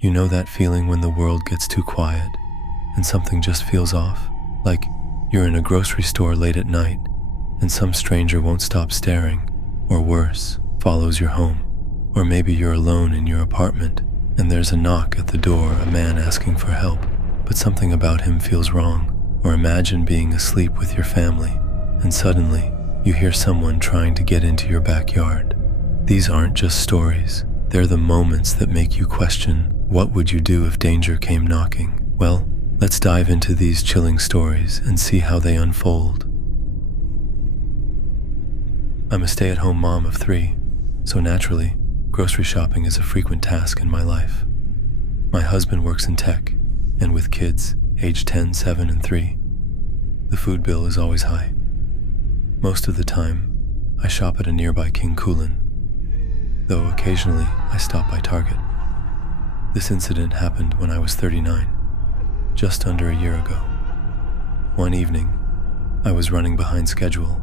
You know that feeling when the world gets too quiet and something just feels off? Like you're in a grocery store late at night and some stranger won't stop staring, or worse, follows your home. Or maybe you're alone in your apartment and there's a knock at the door, a man asking for help, but something about him feels wrong. Or imagine being asleep with your family and suddenly you hear someone trying to get into your backyard. These aren't just stories, they're the moments that make you question, what would you do if danger came knocking? Well, let's dive into these chilling stories and see how they unfold. I'm a stay-at-home mom of 3, so naturally, grocery shopping is a frequent task in my life. My husband works in tech, and with kids aged 10, 7, and 3, the food bill is always high. Most of the time, I shop at a nearby King Kulin, though occasionally I stop by Target. This incident happened when I was 39, just under a year ago. One evening, I was running behind schedule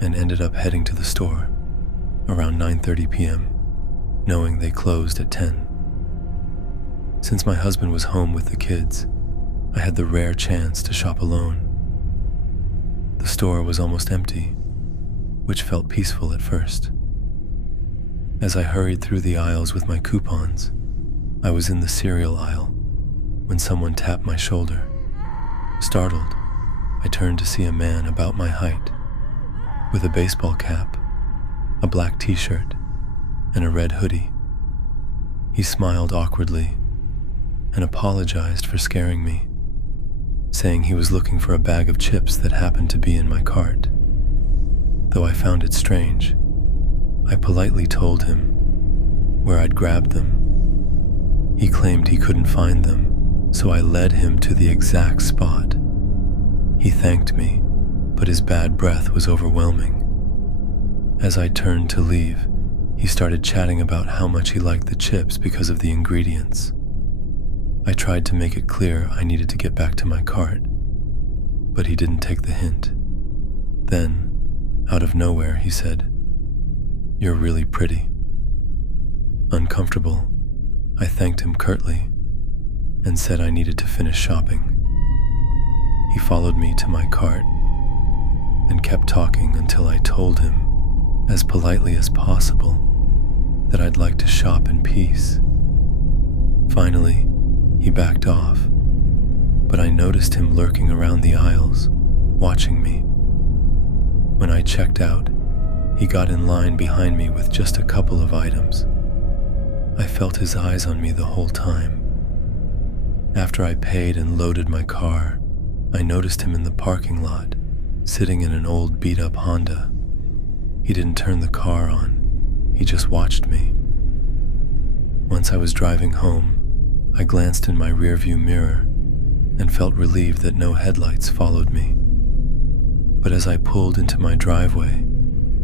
and ended up heading to the store around 9:30 p.m., knowing they closed at 10. Since my husband was home with the kids, I had the rare chance to shop alone. The store was almost empty, which felt peaceful at first. As I hurried through the aisles with my coupons, I was in the cereal aisle when someone tapped my shoulder. Startled, I turned to see a man about my height, with a baseball cap, a black t-shirt, and a red hoodie. He smiled awkwardly and apologized for scaring me, saying he was looking for a bag of chips that happened to be in my cart. Though I found it strange, I politely told him where I'd grabbed them. He claimed he couldn't find them, so I led him to the exact spot. He thanked me, but his bad breath was overwhelming. As I turned to leave, he started chatting about how much he liked the chips because of the ingredients. I tried to make it clear I needed to get back to my cart, but he didn't take the hint. Then, out of nowhere, he said, "You're really pretty." Uncomfortable, I thanked him curtly and said I needed to finish shopping. He followed me to my cart and kept talking until I told him, as politely as possible, that I'd like to shop in peace. Finally, he backed off, but I noticed him lurking around the aisles, watching me. When I checked out, he got in line behind me with just a couple of items. I felt his eyes on me the whole time. After I paid and loaded my car, I noticed him in the parking lot, sitting in an old beat-up Honda. He didn't turn the car on, he just watched me. Once I was driving home, I glanced in my rearview mirror and felt relieved that no headlights followed me. But as I pulled into my driveway,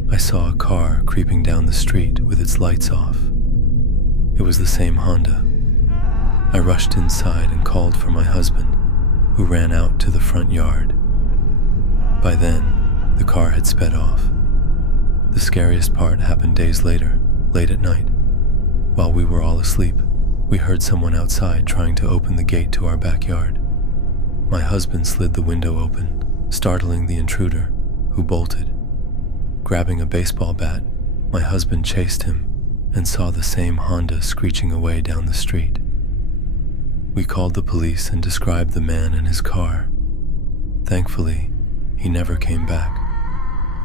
I saw a car creeping down the street with its lights off. It was the same Honda. I rushed inside and called for my husband, who ran out to the front yard. By then, the car had sped off. The scariest part happened days later, late at night. While we were all asleep, we heard someone outside trying to open the gate to our backyard. My husband slid the window open, startling the intruder, who bolted. Grabbing a baseball bat, my husband chased him and saw the same Honda screeching away down the street. We called the police and described the man and his car. Thankfully, he never came back,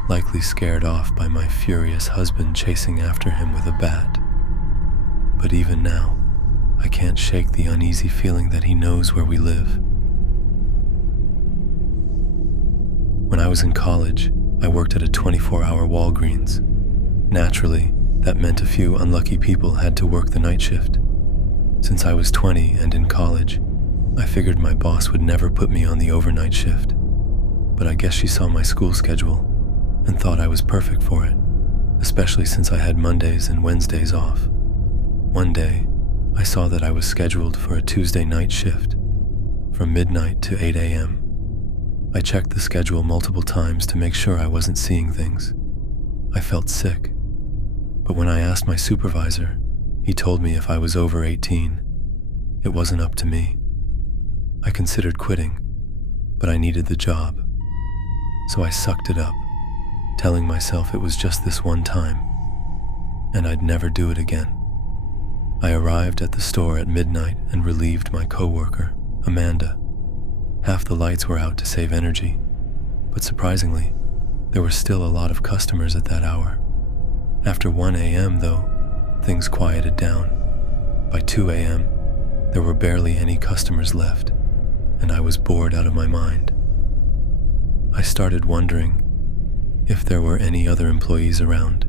likely scared off by my furious husband chasing after him with a bat. But even now, I can't shake the uneasy feeling that he knows where we live. When I was in college, I worked at a 24-hour Walgreens. Naturally, that meant a few unlucky people had to work the night shift. Since I was 20 and in college, I figured my boss would never put me on the overnight shift. But I guess she saw my school schedule and thought I was perfect for it, especially since I had Mondays and Wednesdays off. One day, I saw that I was scheduled for a Tuesday night shift, from midnight to 8 a.m. I checked the schedule multiple times to make sure I wasn't seeing things. I felt sick, but when I asked my supervisor, he told me if I was over 18, It wasn't up to me. I considered quitting, but I needed the job. So I sucked it up, telling myself it was just this one time, and I'd never do it again. I arrived at the store at midnight and relieved my coworker, Amanda. Half the lights were out to save energy, but surprisingly, there were still a lot of customers at that hour. After 1 a.m. though, things quieted down. By 2 a.m., there were barely any customers left, and I was bored out of my mind. I started wondering if there were any other employees around.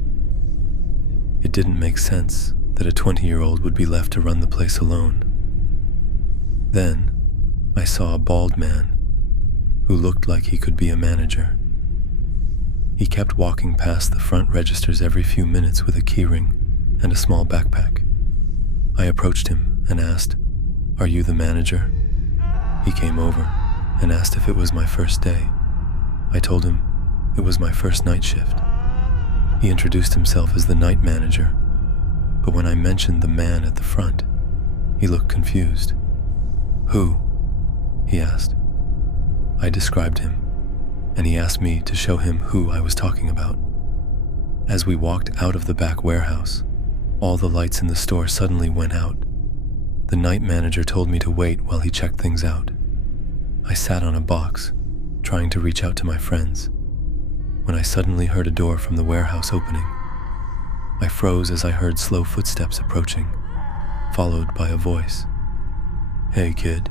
It didn't make sense that a 20-year-old would be left to run the place alone. Then, I saw a bald man who looked like he could be a manager. He kept walking past the front registers every few minutes with a keyring and a small backpack. I approached him and asked, "Are you the manager?" He came over and asked if it was my first day. I told him it was my first night shift. He introduced himself as the night manager, but when I mentioned the man at the front, he looked confused. "Who?" he asked. I described him, and he asked me to show him who I was talking about. As we walked out of the back warehouse, all the lights in the store suddenly went out. The night manager told me to wait while he checked things out. I sat on a box, trying to reach out to my friends, when I suddenly heard a door from the warehouse opening. I froze as I heard slow footsteps approaching, followed by a voice. "Hey kid,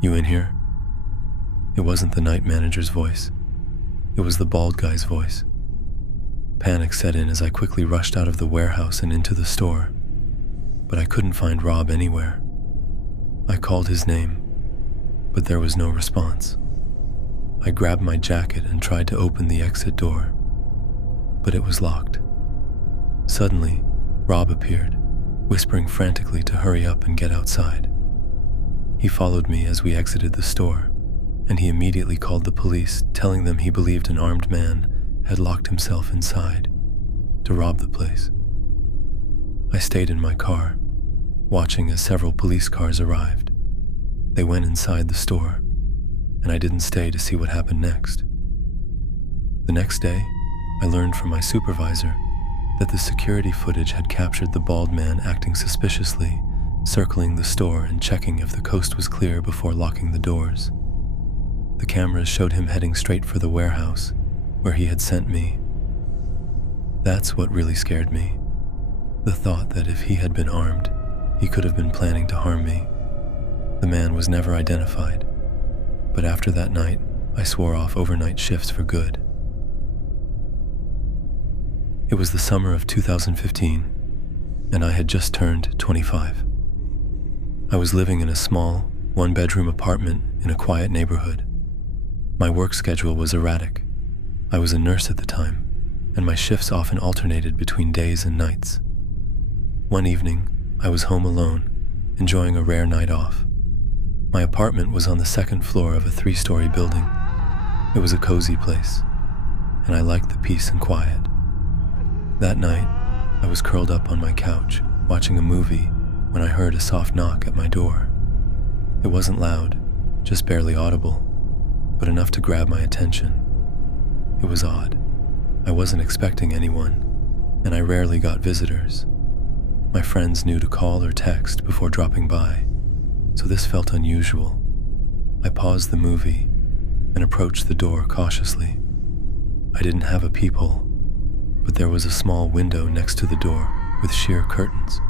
you in here?" It wasn't the night manager's voice. It was the bald guy's voice. Panic set in as I quickly rushed out of the warehouse and into the store, but I couldn't find Rob anywhere. I called his name, but there was no response. I grabbed my jacket and tried to open the exit door, but it was locked. Suddenly, Rob appeared, whispering frantically to hurry up and get outside. He followed me as we exited the store, and he immediately called the police, telling them he believed an armed man had locked himself inside to rob the place. I stayed in my car, watching as several police cars arrived. They went inside the store, and I didn't stay to see what happened next. The next day, I learned from my supervisor that the security footage had captured the bald man acting suspiciously, circling the store and checking if the coast was clear before locking the doors. The cameras showed him heading straight for the warehouse, where he had sent me. That's what really scared me. The thought that if he had been armed, he could have been planning to harm me. The man was never identified, but after that night, I swore off overnight shifts for good. It was the summer of 2015, and I had just turned 25. I was living in a small, one-bedroom apartment in a quiet neighborhood. My work schedule was erratic. I was a nurse at the time, and my shifts often alternated between days and nights. One evening, I was home alone, enjoying a rare night off. My apartment was on the second floor of a 3-story building. It was a cozy place, and I liked the peace and quiet. That night, I was curled up on my couch, watching a movie, when I heard a soft knock at my door. It wasn't loud, just barely audible, but enough to grab my attention. It was odd. I wasn't expecting anyone, and I rarely got visitors. My friends knew to call or text before dropping by, so this felt unusual. I paused the movie and approached the door cautiously. I didn't have a peephole, but there was a small window next to the door with sheer curtains.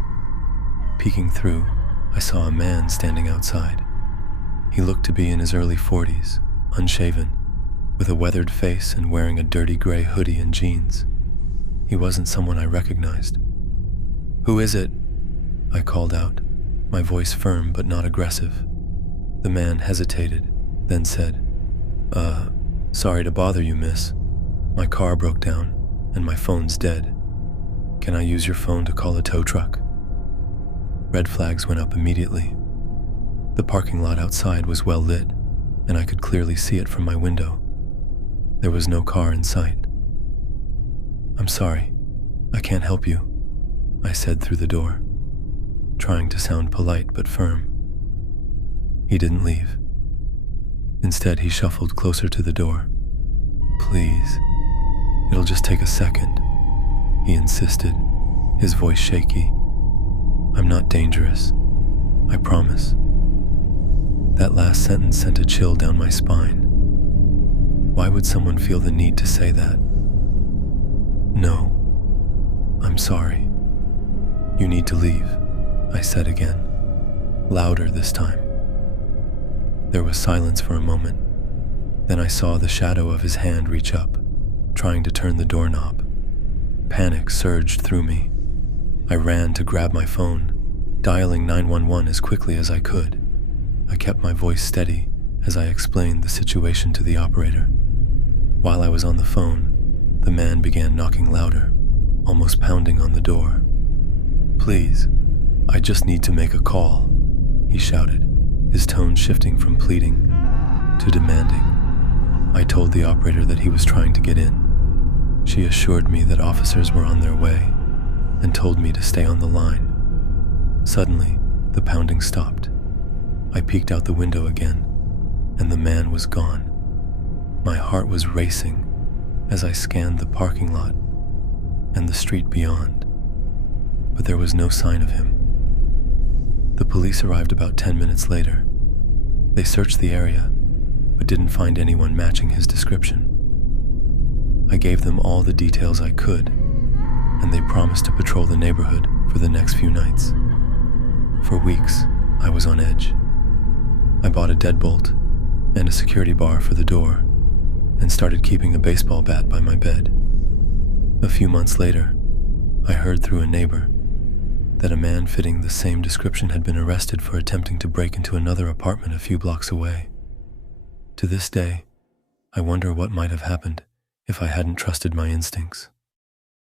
Peeking through, I saw a man standing outside. He looked to be in his early 40s, unshaven, with a weathered face and wearing a dirty gray hoodie and jeans. He wasn't someone I recognized. "Who is it?" I called out, my voice firm but not aggressive. The man hesitated, then said, Sorry to bother you, miss. My car broke down, and my phone's dead. Can I use your phone to call a tow truck?" Red flags went up immediately. The parking lot outside was well lit, and I could clearly see it from my window. There was no car in sight. "I'm sorry, I can't help you," I said through the door, trying to sound polite but firm. He didn't leave. Instead, he shuffled closer to the door. "Please, it'll just take a second," he insisted, his voice shaky. "I'm not dangerous, I promise." That last sentence sent a chill down my spine. Why would someone feel the need to say that? "No, I'm sorry. You need to leave," I said again, louder this time. There was silence for a moment. Then I saw the shadow of his hand reach up, trying to turn the doorknob. Panic surged through me. I ran to grab my phone, dialing 911 as quickly as I could. I kept my voice steady as I explained the situation to the operator. While I was on the phone, the man began knocking louder, almost pounding on the door. "Please, I just need to make a call," he shouted, his tone shifting from pleading to demanding. I told the operator that he was trying to get in. She assured me that officers were on their way and told me to stay on the line. Suddenly, the pounding stopped. I peeked out the window again, and the man was gone. My heart was racing as I scanned the parking lot and the street beyond, but there was no sign of him. The police arrived about 10 minutes later. They searched the area, but didn't find anyone matching his description. I gave them all the details I could, and they promised to patrol the neighborhood for the next few nights. For weeks, I was on edge. I bought a deadbolt and a security bar for the door, and started keeping a baseball bat by my bed. A few months later, I heard through a neighbor that a man fitting the same description had been arrested for attempting to break into another apartment a few blocks away. To this day, I wonder what might have happened if I hadn't trusted my instincts.